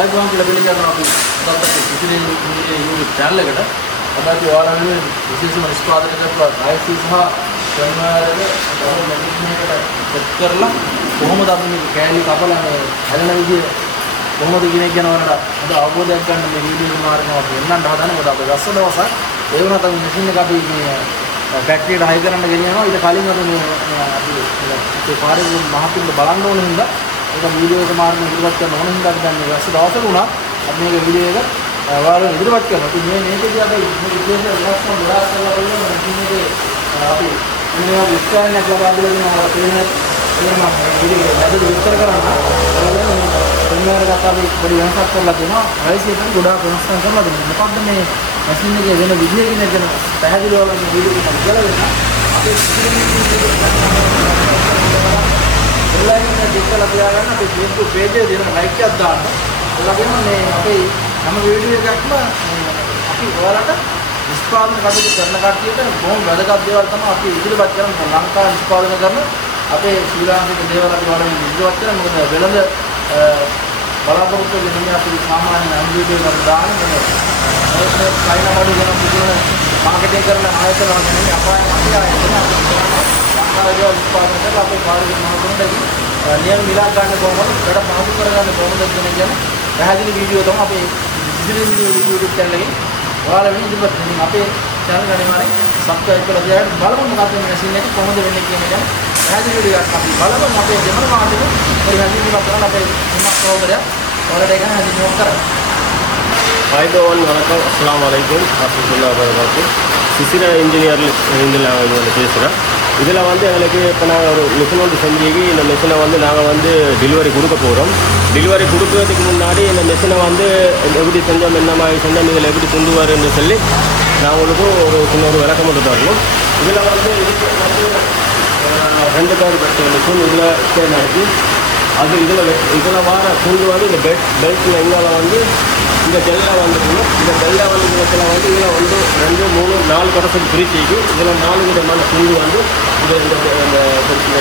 ආයුබෝවන් කියලා පිළිගන්න අපි අදත් ඉතිරි YouTube channel එකට අද අපි ඔයාලා වෙනුවෙන් විශේෂම නිෂ්පාදනය කරපු IC සහ ෆර්ම්වෙයාර් එක මැනිට්මන්ට් එකට සෙට් කරලා කොහොමද අපි මේ කෑලි කපලා මේ හැලෙන විදිය කොහොමද කියන එක ගැන ඔයාලට හොඳ අවබෝධයක් ගන්න මේ වීඩියෝ මාර්ගම අපි එන්නන්න හදන්නේ. මොකද අපි ගස්ස දවසක් ඒ වුණත් අපි මැෂින් එක අපි මේ ෆැක්ටරියට හයි කරන්න ගෙනියනවා. ඊට කලින් අපි මේ අපි ඒ පාරේ මහතුන්ට බලන්න ඕන හින්දා ඒක වීඩියෝ මාර්ගම ඉදිරිපත් කරන ඕන හින්දා අපි දැන් මේ ගස්ස දවසක උනා අපි මේක වීඩියෝ එක ඔයාලා ඉදිරිපත් කරනවා. ඉතින් මේකදී අපි මේ විශේෂ වෙනස්කම් ගොඩාක් කරලා බලනවා. මැෂින් එකේ අපි මේ විස්තරයක් ලබා දෙනවා. එහෙම වීඩියෝ එක විස්තර කරනවා. ෆර්ම්වෙයාර් එක අපි පොඩි වෙනසක් කරලා දෙනවා. IC එකෙන් ගොඩාක් වෙනස්කම් කරලා දෙනවා. මොකද්ද මේ මැෂින් එකේ වෙන විදිය කියන එක ගැන පැහැදිලිව ඔයාලා මේ වීඩියෝ එක කියලා දෙන්න. අපි ඔන්ලයින් එකේ දෙකලා තියාගන්න අපේ Facebook page එකේ දෙන ලයික් එකක් දාන්න. ඒ වගේම මේ අපේ හැම වීඩියෝ එකක්ම අපි ඔයාලට නිෂ්පාදන කටයුතු කරන කට්ටියට බොහොම වැදගත් දේවල් තමයි අපි ඉදිරිපත් කරන්නේ. ලංකාවේ නිෂ්පාදනය කරන අපේ ශ්‍රී ලාංකික දේවල් අපි ඔයාලට ඉදිරිපත් කරන මොකද වෙළඳ බලාපොරොත්තු වෙන්නේ අපි සාමාන්‍ය වීඩියෝ එකක් දාන්නේ මේ චයිනා මොඩල් ගැන මුදුන මාකටිංగ్ කරන ආයතන වල නෙමෙයි අපාය අපි ආයතන ලංකාවේ උත්පාදනය කරලා අපේ කාර්ය මහතුන්ට නියම මිලා ගන්න කොහොමද වැඩ පහසු කරගන්න කොහොමද කියන එක ගැන පැහැදිලි වීඩියෝ තමයි අපේ ඉදිරියෙන් YouTube channel එකේ ඔයාලා වෙන ඉදිරියට දෙන්න අපේ channel එක අනිවාර්යෙන් subscribe කරලා තියාගන්න. බලමු මොකක්ද මේ මැෂින් එක කොහොමද වෙන්නේ කියන එක ගැන පැහැදිලි වීඩියෝ එකක් අපි බලමු. අපේ දෙමළ මාධ්‍යෙ පරිහරණය කරන අපේ හිමක් සහෝදරයා ඔයාලට ඒක හැදින්වීමක් කරා. ஆயுதவான் வணக்கம், அஸ்ஸலாமு அலைக்கும் வரஹ்மத்துல்லாஹி வபரகாத்துஹு. சிசிரா இன்ஜினியரில் நாங்கள் வந்து பேசுகிறேன். இதில் வந்து எங்களுக்கு இப்போ நாங்கள் ஒரு மிஷின் வந்து செஞ்சு இந்த மிஷினை வந்து நாங்கள் வந்து டெலிவரி கொடுக்க போகிறோம். டெலிவரி கொடுக்கறதுக்கு முன்னாடி இந்த மிஷினை வந்து எப்படி செஞ்சோம், என்ன மாதிரி செஞ்சோம், இதில் எப்படி கொண்டு வருன்னு சொல்லி நான் உங்களுக்கு ஒரு சின்ன ஒரு விளக்கம் மட்டும் தரணும். இதில் வந்து இதுக்கு வந்து 2 பேர் பெற்ற மிஷின் இதில் ஸ்டேன் ஆகிடுச்சு. அது இதில் வர கொண்டு வந்து இந்த பெல்ட்டில் எங்கால வந்து இந்த ஜெல்லை வந்துக்கணும். இந்த ஜெல்லை வந்து நீங்கள் பக்கத்தில் வந்து இதில் 1 2 3 4 கொடை பிரிச்சிக்கு இதில் 4 விதமான புல்லு வந்து இந்த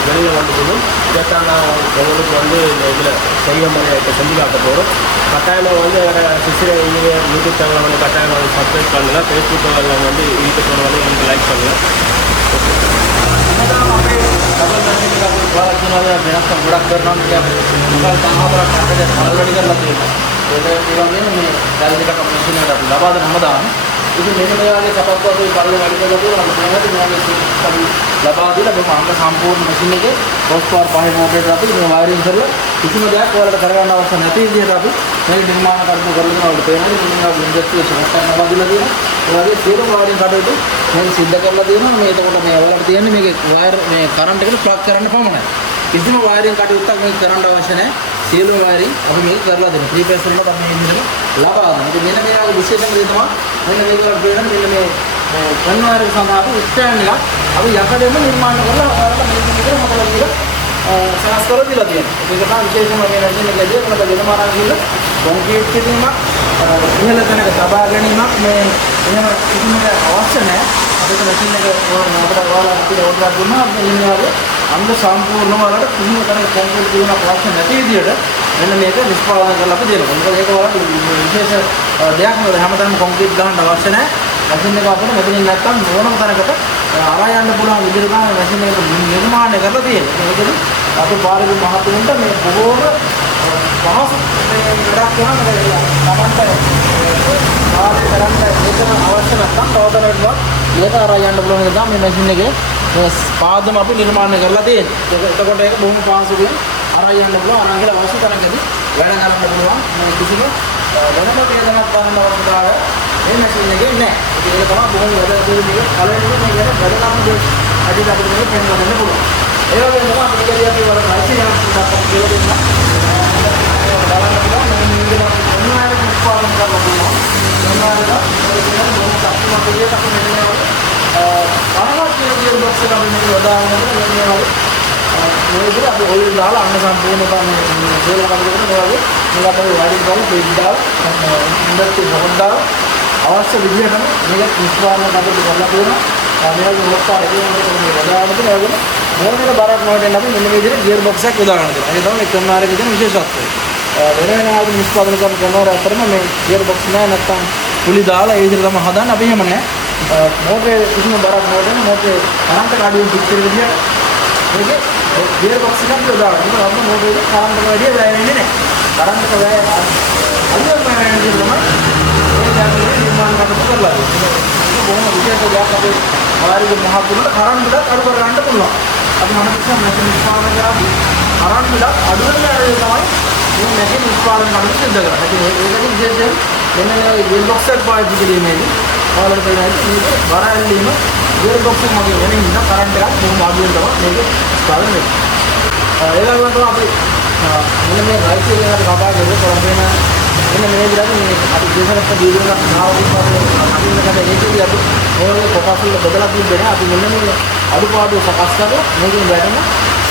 வெளியில் வந்து போகும். இதைத்தான் நான் உங்களுக்கு வந்து இதில் செய்ய முறையை செஞ்சு காட்ட போகிறோம். கட்டாயமாக வந்து சிசிர இன்ஜினியர் யூடியூப் சேனலை வந்து கட்டாயமாக வந்து சப்ஸ்கிரைப் பண்ணலாம். ஃபேஸ்புக்கில் வந்து யூடியூப் வந்து எனக்கு லைக் பண்ணலாம். ගොඩක් කරනවා කියන්නේ සමහරවිට අපිට අල්ලඩි කරලා තියෙනවා. ඒක වගේම මේ දැල් දෙකක් මැෂින් එකට අපි ලබා දෙන හැමදාම. ඉතින් මෙන්න මේ වගේ සපත්තු අපි පරිලි වැඩි කරලා තියෙනවා. අපි මේකට අපි ලබා දීලා බොහොම අංග සම්පූර්ණ මැෂින් එකේ හොස් පවර් පහේ මෝටරේට අපි මේ වයරින් කරලා කිසිම දෙයක් ඔයාලට කරගන්න අවශ්‍ය නැති විදිහට අපි මේක නිර්මාණ කටයුතු කරලා තියෙනවා. තේරෙනවද? ඉතින් අපි ඉන්ඩස්ට්‍රියල් සෙක්ටර් එක ලබා දීලා තියෙනවා. ඒ වගේ සියලු වයරින් කටයුතු මේක සිද්ධ කරලා තියෙනවා. මේ එතකොට මේ ඔයාලට තියෙන්නේ මේකේ වයර් මේ කරන්ට් එකට ප්ලග් කරන්න පමණයි. කිසිම වයරින් කටයුත්තක් මේක කරන්න අවශ්‍ය නැහැ. සියලු වයරින් අපි මේක කරලා දෙනවා. 3 phase වලට අපි මේ විදිහට ලබා දෙනවා. ඉතින් මෙන්න මේවාගේ විශේෂම දේ තමයි මෙන්න මේක වලට මෙන්න මේ කන්වයර් එක සඳහා අපි ස්ටෑන්ඩ් එකක් අපි යකඩෙම නිර්මාණය කරලා ඔයාලට මේක විදිහට මොකද කියලා සකස් කරලා දීලා තියෙනවා. ඒක තමයි විශේෂම මේ මැෂින් එක ඇතුලේ මොකද වෙන මාරක් කියලා කොන්ක්‍රීට් කිරීමක් ඉහළ තැනක තබා ගැනීමක් මේ එහෙම කිසිම අවශ්‍ය නැහැ. අපිට මැෂින් එක අපිට ඔයාලා අපිට ඕඩර් දුන්නා අපි ඉන්නේ වගේ අංග සම්පූර්ණව වලට කිසිම තරක කොන්ක්‍රීට් කිරීමක් අවශ්‍ය නැති විදිහට මෙන්න මේක නිෂ්පාදනය කරලා අපි දෙනවා. මොකද ඒක වලට විශේෂ දෙයක් නේද හැමදාම කොන්ක්‍රීට් ගහන්න අවශ්‍ය නැහැ. මැෂින් එක අපිට මෙතනින් නැත්තම් ඕනම තැනකට අරන් යන්න පුළුවන් විදිහට තමයි මැෂින් එක නිර්මාණය කරලා තියෙන්නේ. ඒකෙදි අපි පාරිභෝගික මහතුන්ට මේ බොහෝම පහසු මේ වැඩක් කරනවා. තමන්ට පාරේ කරන්න මෙතන අවශ්‍ය නැත්තම් තවතරටවත් මේක අරන් යන්න පුළුවන් එක තමයි මේ මැෂින් එකේ මේ පාදම අපි නිර්මාණය කරලා තියෙන්නේ. එතකොට ඒක බොහොම පහසුවෙන් අරන් යන්න පුළුවන්. අරන් ගිහලා අවශ්‍ය තැනකදී වැඩ කරන්න පුළුවන්. මේ කිසිම වෙනම වේදනාවක් ගන්න අවශ්‍යතාවය මේ මැෂින් එකේ නැහැ. ඒක තමයි බොහොම වැදගත් දෙයක්. කලින් මේ ගැන වැදගත් දෙයක් අදිට අපිට මේක පෙන්වන්න දෙන්න පුළුවන්. ඒ වගේම තමයි මේකදී අපි වල රයිසින් එකක් කියලා දෙන්නා. බලන්න පුළුවන් මේ විදිහට මොනවාරි උත්පාදනය කරලා පුළුවන්. මොනවාරි බොහොම ශක්තිමත් දෙයක් අපි මෙන්න ආරම්භයේ බොක්ස් එක අපි මේක වදාගෙන මේ විදිහට අපි ඔයිල් දාලා අන්න සම්පූර්ණ මේ සේල කරගෙන මේ වගේ මේක අපි වයිඩින් කරලා බෙඩ් දාලා ඉන්ඩස්ට්‍රි බොහොම දාලා අවශ්‍ය විදිහටම මේක නිෂ්පාදනය කටයුතු කරලා තියෙනවා. මේ වගේ මොකක්ද මේ වදාගෙන තියෙනවා. මොනවාද බරක් නොවැටෙන්න අපි මෙන්න මේ විදිහට ගියර් බොක්ස් එකක් යොදාගෙන තියෙනවා. ඒක තමයි කන්නාරේ කියන විශේෂත්වය. වෙන ආදි නිෂ්පාදනය කරන කන්නාර අතරම මේ ගියර් බොක්ස් නෑ නැත්තම් පුලි දාලා ඒ විදිහට තමයි හදන්නේ. අපි එහෙම නෑ. මෝටරේ කිසිම බරක් නොවැටෙන්න මෝටරේ කරන්ට් කාඩියෙන් පිටින් විදිහට මේකේ ගියර් බොක්ස් එකක් යොදාගෙන ඉතින් අපේ මෝටරේ කරන්ට් එක වැඩි වැය වෙන්නේ නෑ. කරන්ට් එක වැය අනිවාර්යයෙන්ම වෙන විදිහට තමයි මේ දැන් නිර්මාණ කටයුතු කරලා තියෙන්නේ. ඒක බොහොම විශේෂ දෙයක් අපේ පාරිභෝගික මහතුරුන්ට කරන්ට් එකක් අඩු කර ගන්න පුළුවන්. අපි මනසින් මැෂින් නිෂ්පාදනය කරද්දී කරන්ට් එකක් අඩු වෙන ආකාරය තමයි මේ මැෂින් නිෂ්පාදනය කරන්න සිද්ධ කරන්නේ. ඒකෙන් විශේෂයෙන් මෙන්න මේ ගියර් බොක්ස් එක පාවිච්චි කිරීමේදී ඔයාලට තේරෙන්නේ මේක බර ඇල්ලීම ගියර් බොක්ස් එක මගේ වෙනින් ඉන්න කරන්ට් එකක් බොහොම අඩුවෙන් තමයි මේක නිෂ්පාදනය වෙන්නේ. ඒ වගේම තමයි අපි මෙන්න මේ රයිස් එකකට කපා දෙන්න කොරගෙන මෙන්න මේ විදිහට මේ අපි දේශනක වීඩියෝ එකක් නාවුකට ඒකදී අපි ඕනේ කොටස් වල බෙදලා තිබෙන්නේ අපි මෙන්න මේ අඩුපාඩු සකස් කරලා මේකෙන් වැඩම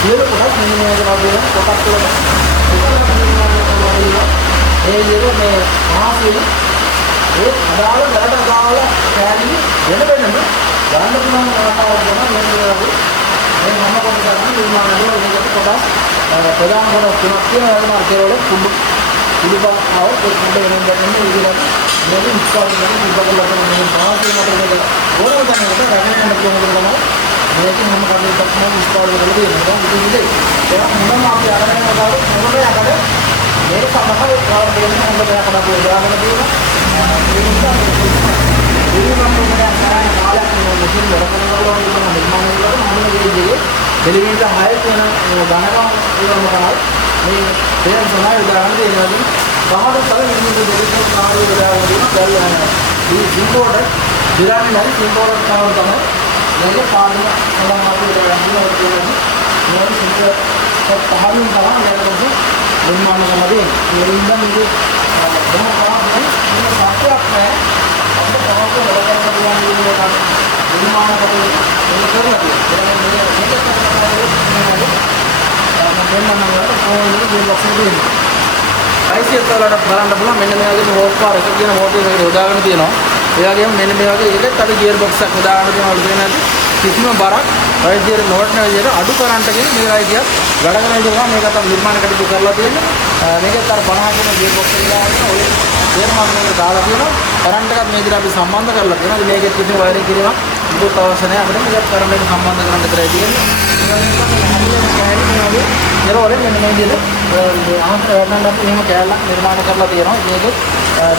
සියලු කොටස් මෙන්න මේ වගේ කොටස් වලට ඒ විදිහට මේ ආසෙලි ඒ අදාළ දරට දාලා කැලි වෙන වෙනම ගන්න පුළුවන් ආකාරයක් තමයි මෙන්න මේ වගේ මේ මම කොට ගන්න නිර්මාණය කරන මේකට කොටස් ප්‍රධාන කොටස් තුනක් තියෙනවා. ඒකම අරකවල කුඩු කුඩුපාව ඒ කුඩු වෙනින් ගන්න විදිහට මේක ඉස්පාර් කරන විභාගවල කරන මේ පාස්කේ මත මේක ඕනම දැනකට රැගෙන යන්න පුළුවන් තමයි මේක මම කන්නේ තත්ත්වයක් ඉස්පාර් කරලා තියෙනවා. ඉතින් ඒක මොනම අපි අරගෙන යනවා මොනම යකඩ මේක සමහර ඒවාට දෙන්න හොඳ දෙයක් අපි උදාගෙන තියෙනවා. ඒ නිසා කාලයක් මෙතන වරකනවා කියන නිර්මාණය කරන මොන දෙයකද දෙලිවිට 6 වෙන ගණකම් ඒවම තමයි මේ තේරෙන සමාය උදාහරණ දෙනවා. සමහර තල නිර්මිත දෙවියන් කාර්ය උදාහරණ දෙනවා. මේ ඉම්පෝර්ටර් දිරානේ නැති ඉම්පෝර්ටර් කාර්ය තමයි මේක පාඩම සමාන උදාහරණ දෙනවා. මේ සින්තර පහලින් තමයි මේක නිර්මාණය කරන්නේ. ඒ ඉඳන් මේක බොහොම පාඩමයි. මේක සත්‍යයක් නෑ. අපිට තවක වැඩ කරන්න පුළුවන් විදිහට නිර්මාණ කරලා මේක කරලා තියෙනවා. රයිස් එක වලට බලන්න පුළුවන් මෙන්න මේ වගේ හෝස් පාර එක කියන මෝටර් එකකට යොදාගෙන තියෙනවා. ඒ වගේම මෙන්න මේ වගේ එකත් අර ගියර් බොක්ස් එකක් දාන්න තියෙනවා වෙනදී කිසිම බරක් ඔය විදියට නොවටන විදියට අඩු කරන්ටකින් මේ වගේ වැඩ කරන විදිහට මේක තමයි නිර්මාණ කටයුතු කරලා තියෙන්නේ. මේකත් අර 50 කියන ගියර් බොක්ස් එක දාගෙන ඔය තේරුම් ගන්න දාලා තියෙනවා. කරන්ට් එකත් මේ විදිහට අපි සම්බන්ධ කරලා තියෙනවා. මේකෙත් කිසිම වයරින් කිරීමක් දුක් අවශ්‍ය නැහැ. අපිට මේකත් කරන්ට් එක සම්බන්ධ කරන්න විතරයි තියෙන්නේ. ඒකවල මෙන්න මේ විදිහට ආන්තරයන්ට අපි එහෙම කැලලක් නිර්මාණය කරලා තියෙනවා. මේක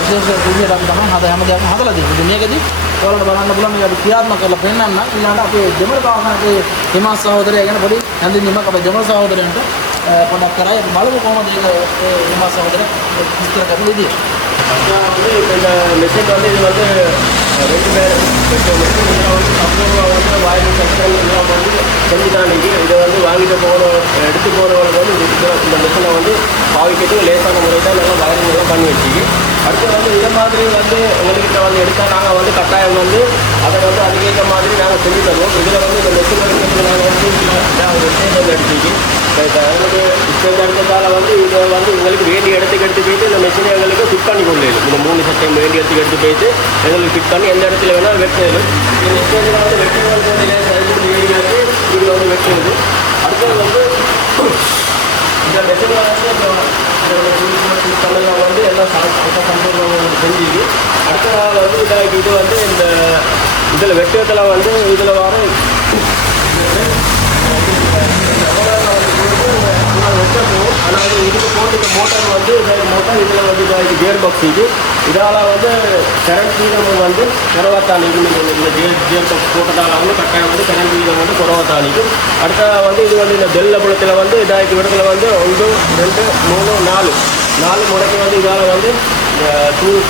විශේෂ විදිහට අපි තමයි හැමදාම හදලා තියෙන්නේ. මේකදී ඔයාලට බලන්න පුළුවන් මේක අපි ක්‍රියාත්මක කරලා පෙන්නන්න. ඊළඟට අපේ දෙමළ භාෂාවේ හිමාස් සහෝදරයා ගැන පොඩි හැඳින්වීමක් අපේ දෙමළ සහෝදරයන්ට පොඩ්ඩක් කරා. අපි බලමු කොහොමද ඒක හිමාස් සහෝදරයා විස්තර කරලා ඉදිරිය. வந்து இப்போ இந்த மெஷின் வந்து இது வந்து 2 பேர் வந்து வாயில் சக்கரம் எல்லாம் வந்து செஞ்சுட்டாங்க. இதை வந்து வாங்கிட்டு எடுத்து போகிறவங்களுக்கு வந்து இந்த மிஷினை வந்து பாவிக்கிட்டு லேசான முறை தான் நல்லா வயரிங் எல்லாம் பண்ணி வச்சுக்கி அடுத்து வந்து இதை மாதிரி வந்து உங்கள்கிட்ட வந்து எடுத்தால் நாங்கள் வந்து கட்டாயம் வந்து அதை வந்து அதுக்கேற்ற மாதிரி நாங்கள் செஞ்சு தருவோம். இதில் வந்து இந்த மெஷின் எடுக்கிறது நாங்கள் வந்து ஸ்டேஜ் எடுத்துக்கி எங்களுக்கு ஸ்டேஜ் எடுத்ததால் வந்து இதை வந்து எங்களுக்கு வேண்டிய இடத்துக்கு எடுத்து போயிட்டு இந்த மெஷினை எங்களுக்கு ஃபிட் பண்ணி கொள்ளணும். இந்த 3 சட்டையும் வேண்டிய இடத்துக்கு எடுத்து போயிட்டு எங்களுக்கு ஃபிட் பண்ணி எந்த இடத்துல வேணாலும் வெட்டணும். இந்த ஸ்டேஜில் வந்து வெட்டுறது இதில் வந்து வெட்டுறது. அடுத்தது வந்து இந்த மெஷினில் வந்து பண்ணலாம் வந்து எல்லாம் சம்பவம் செஞ்சுது. அடுத்த நாள் வந்து இது வந்து இந்த இதில் வெட்டுறதுல வந்து இதில் வர வெட்டப்போம். ஆனால் இதுக்கு போட்டுக்க மோட்டார் வந்து மோட்டார் இதில் வந்து இது கியர் பாக்ஸ் இதால் வந்து கரண்ட் வீதம் வந்து குறவாத்தானிக்கும். இந்த கியர் பாக்ஸ் போட்டதால் வந்து கட்டாயம் வந்து கரண்ட் வீதம் வந்து குறவாத்தானிக்கும். அடுத்த வந்து இது வந்து இந்த பெல் புலத்தில் வந்து இதாகிட்டு இடத்துல வந்து 1 2 3 4 முறைக்கு வந்து இதால் வந்து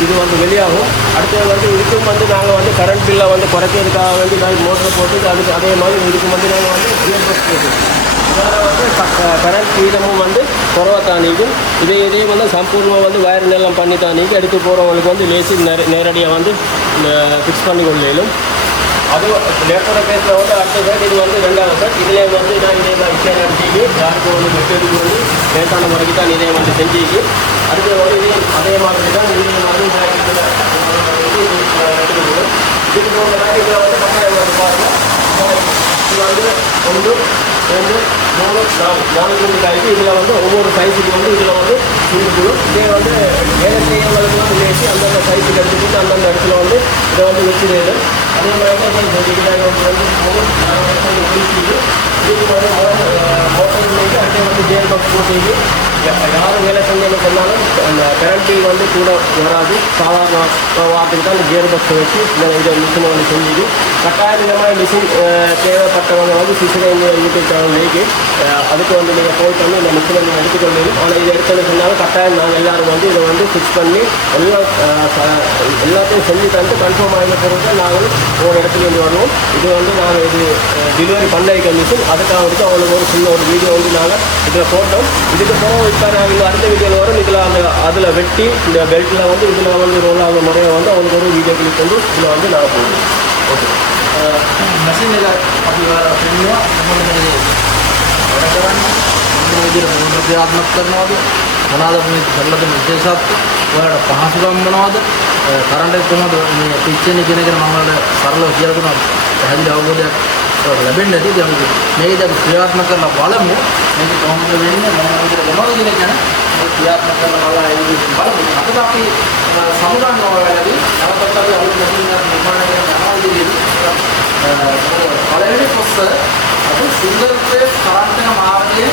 இது வந்து வெளியாகும். அடுத்தது வந்து இதுக்கும் வந்து நாங்கள் வந்து கரண்ட் பில்லை வந்து குறைக்கிறதுக்காக வந்து இதாக மோட்டரை போட்டு அதுக்கு அதே மாதிரி இதுக்கு வந்து நாங்கள் வந்து கியர் பாக்ஸ் போட்டுருக்கோம். இதனால் வந்து கரண்ட் வீதமும் வந்து குறவாத்தானிக்கும். இதே வந்து சம்பூர்ணமாக வந்து வயரிங் எல்லாம் பண்ணி தானிக்கு எடுத்து போகிறவங்களுக்கு வந்து லேசி நேரடியாக வந்து ஃபிக்ஸ் பண்ணி கொள்ளையிலும். அது லேட்டோட பேஸில் வந்து அடுத்த சைட் இது வந்து 2வது சைட். இதிலே வந்து நான் இதே மாதிரி இச்சை அடிச்சிக்கு யாருக்கும் வந்து மெட்டீரியல் வந்து லேட்டான முறைக்கு தான் இதே வந்து செஞ்சுக்கு. அடுத்து வந்து இதே அதே மாதிரி தான் இதே மாதிரி எடுத்துக்கணும். இதுக்கு போகிற இதில் வந்து கட்டாயம் வந்து பாருங்கள். இது வந்து 1 2 3 4 துணிக்காய்க்கு இதில் வந்து ஒவ்வொரு சைஸுக்கு வந்து இதில் வந்து இருக்கணும். இதே வந்து வேலை செய்யறவங்களுக்கு வந்து பேசி அந்தந்த சைஸுக்கு எடுத்துக்கிட்டு அந்தந்த இடத்துல வந்து இதை வந்து வச்சுருது. அதே மாதிரி இதுக்கு வந்து மோட்டர் அதே வந்து கியர் பாக்ஸ் போட்டு யாரும் வேலை செஞ்சு சொன்னாலும் அந்த கரண்ட் பில் வந்து கூட வராது. சாதாரண வாரத்துக்கு தான் அந்த கியர் பாக்ஸை வச்சு இந்த மிஷினை வந்து செஞ்சுது. கட்டாயம் இந்த மாதிரி மிஷின் தேவைப்பட்டவங்க வந்து சிசிலைங்க யூடியூப் சேனல் இருக்கு. அதுக்கு வந்து நீங்கள் போயிட்டு வந்து இந்த மிஷினை நீங்கள் எடுத்துக்கொள்ளணும். ஆனால் இதை எடுத்துன்னு சொன்னாலும் கட்டாயம் நாங்கள் எல்லோரும் வந்து இதை வந்து ஃபிக்ஸ் பண்ணி எல்லாத்தையும் சொல்லி தந்து கன்ஃபார்ம் ஆகிய பொருட்கள் நாங்கள் ஒரு இடத்துல வந்து வருவோம். இது வந்து நாங்கள் இது டெலிவரி பண்ண வைக்க மிஷின். அதுக்காக வந்து அவங்களுக்கு ஒரு சின்ன ஒரு வீடியோ வந்து நாங்கள் இதில் போட்டோம். இதுக்கு போக இப்போ நாங்கள் அடுத்த வீடியோவில் வரும். இதில் அதில் வெட்டி இந்த பெல்ட்டில் வந்து இதில் வந்து ரோல் ஆகிற முறையை வந்து அவங்களுக்கு ஒரு வீடியோ கிளிக் வந்து இதில் வந்து நாங்கள் போடுவோம். ஓகே මැසින් එක අපි පෙන්නවා මොනවද වැඩ කරන්නේ මොන විදිහට මොන ක්‍රියාත්මක කරනවද මොනවාද මේ කරලා දෙන විශේෂත්ව ඔයාලට පහසුකම් මොනවද කරන්ට් එක කොහොමද මේ පිච් එකේ කියන එක මම ඔයාලට සරලව කියලා දුන්නා පැහැදිලි අවබෝධයක් ලැබෙන්නේ නැති දැන් මේකද අපි ක්‍රියාත්මක කරලා බලමු මේක කොහොමද වෙන්නේ මොන විදිහට මොනවද කියන එක ක්‍රියාත්මක කරලා බලමු අපිට අපි සමුගන්න ඕනෑදී නැවතත් අපි අලුත් මැෂින් එකක් නිර්මාණය කරනවා පළවෙනි කොස්ස අපි සිංගල් ෆේස් කරන්ට් එක මාර්ගයේ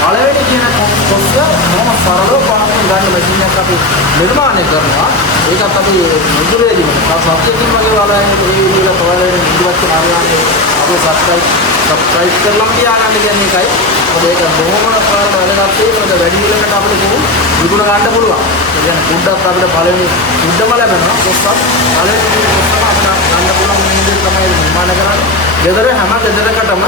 පළවෙනි කියන කොස්ස මොන සරලව පාවිච්චි ගන්න මැෂින් එකක් අපි නිර්මාණය කරනවා ඒකත් අපි මුදුරේදී සබ්ස්ක්‍රිප්ෂන් වගේ වලයි මේ වීඩියෝ එක පළවෙනි ඉදිරියට ආවනේ අපි සබ්ස්ක්‍රයිබ් කරලා තියාගන්න කියන්නේ ඒකයි මොකද ඒක බොහොම වැදගත් ඒකද වැඩි විලකට අපිට විකුණ ගන්න පුළුවන් ඒ කියන්නේ ෆුඩ්ඩක් අපිට පළවෙනි ෆුඩ්ඩම ලැබෙනවා කොස්සක් පළවෙනි කොස්සම අපිට ගන්න පුළුවන් මේ විදිහට තමයි නිර්මාණය කරන්නේ ගෙදර හැම ගෙදරකටම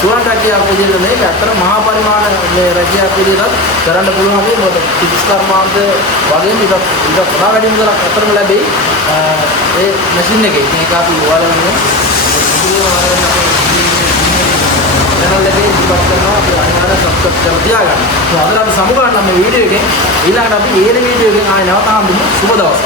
සුවන් රැකියාවක් විදිහට මේක ඇත්තට මහා පරිමාණ මේ රැකියාවක් විදිහට කරන්න පුළුවන් මේ මොකද ටික්ස් කර්මාන්ත වගේම ඉත වඩා වැඩි මුදලක් අතරම ලැබෙයි ඒ මැෂින් එකේ මේක අපි ඔයාලගේ channel එකේ ඉවත් කරනවා අපි අනිවාර්යයෙන් subscribe කරලා තියාගන්න. ඒ අද අපි සමුගන්න මේ වීඩියෝ එකෙන් ඊළඟට අපි ඊළඟ වීඩියෝ එකෙන් ආයෙ නැවත හම්බෙමු. සුබ දවසක්.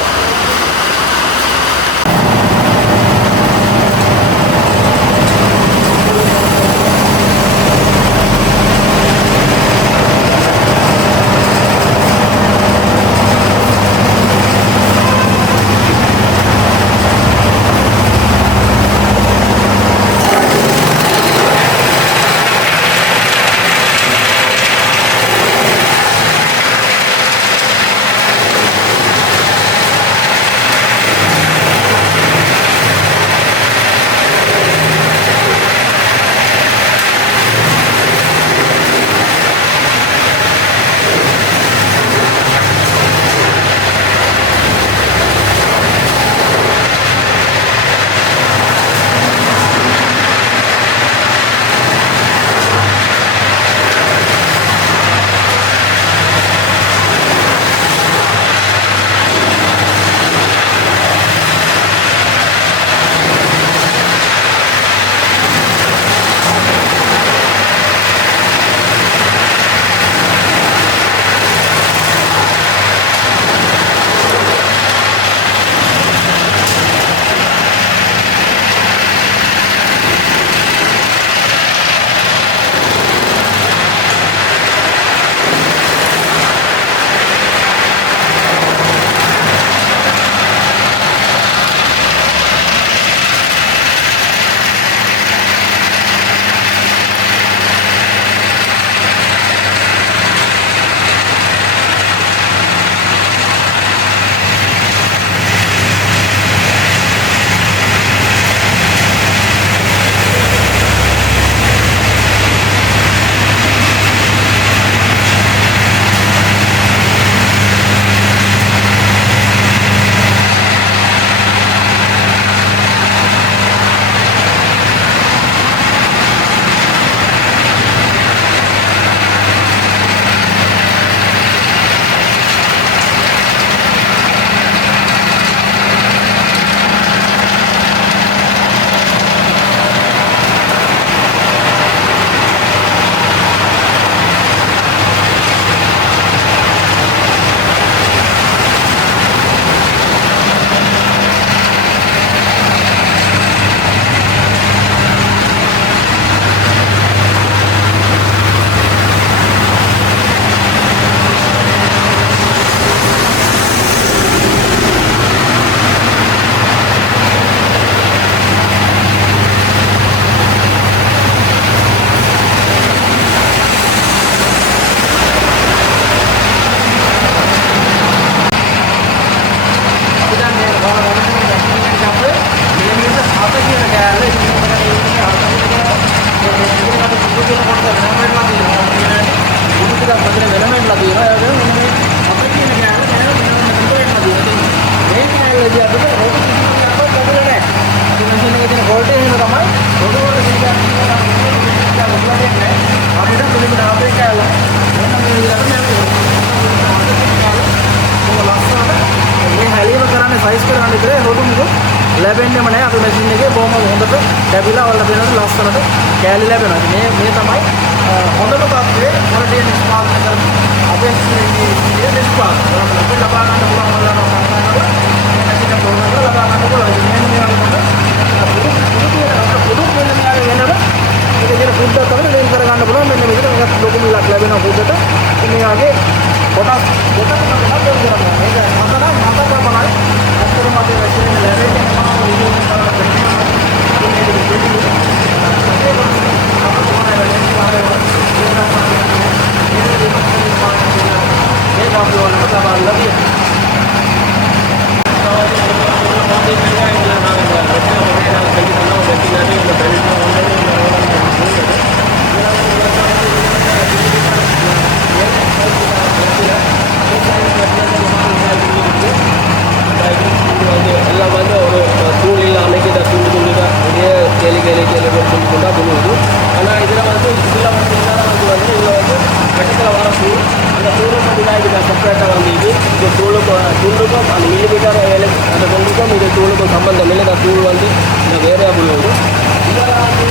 විදිහට රොඩු කිසිම දෙයක් ලැබුණේ නැහැ. අපි මැෂින් එකේ තියෙන වෝල්ටේජ් එක තමයි රොඩු වලට දෙයක් අපිට කිලෝමීටර් 4ක් කෑල්ල. මෙන්න මේ විදිහට මේ හැලීම කරන්නේ සයිස් කරන්නේ විතරයි රොඩු මුකුත් ලැබෙන්නේම නැහැ. අපි මැෂින් එකේ බොහොම හොඳට ලැබිලා වල වෙනකොට ලස්සනට කෑලි ලැබෙනවා. මේ තමයි හොඳම තත්ත්වයේ වලට නිෂ්පාදනය කරන අපේ ඉන්නේ නිෂ්පාදනය. අපි ලබා ගන්න පුළුවන් වලනවා මැෂින් එක ප්‍රෝග්‍රෑම් කරලා ලබා ගන්න පුළුවන්. මෙන්න මේ වගේ පොඩු වෙන මේක පුද්දක් තමයි ලේන් කර ගන්න පුළුවන්. මෙන්න මේකට එකක් ලොකු මිලක් ලැබෙනවා පුද්දට. මේ වගේ කොටස් තමයි මේක මතක තමයි අත්තරම අපේ මැෂින් එක ලැබෙන්නේ මොනවා වීඩියෝ එකක් කරලා எல்லாம் வந்து ஒரு தூளில் அன்னைக்கு இந்த துண்டு இதே கேலி கொண்டா புழுவுது. ஆனால் இதில் வந்து இதில் வந்து இதில் வந்து கட்டத்தில் வர தூள் அந்த தூளை பார்த்தீங்கன்னா இதுக்கு செப்பரேட்டாக வந்து இது தூளுக்கும் துண்டுக்கும் அந்த மில்லிமீட்டர் அந்த துண்டுக்கும் இது தூளுக்கும் சம்பந்தம் இல்லை. இந்த தூள் வந்து இந்த வேறையாக புழுவுது. இதில் வந்து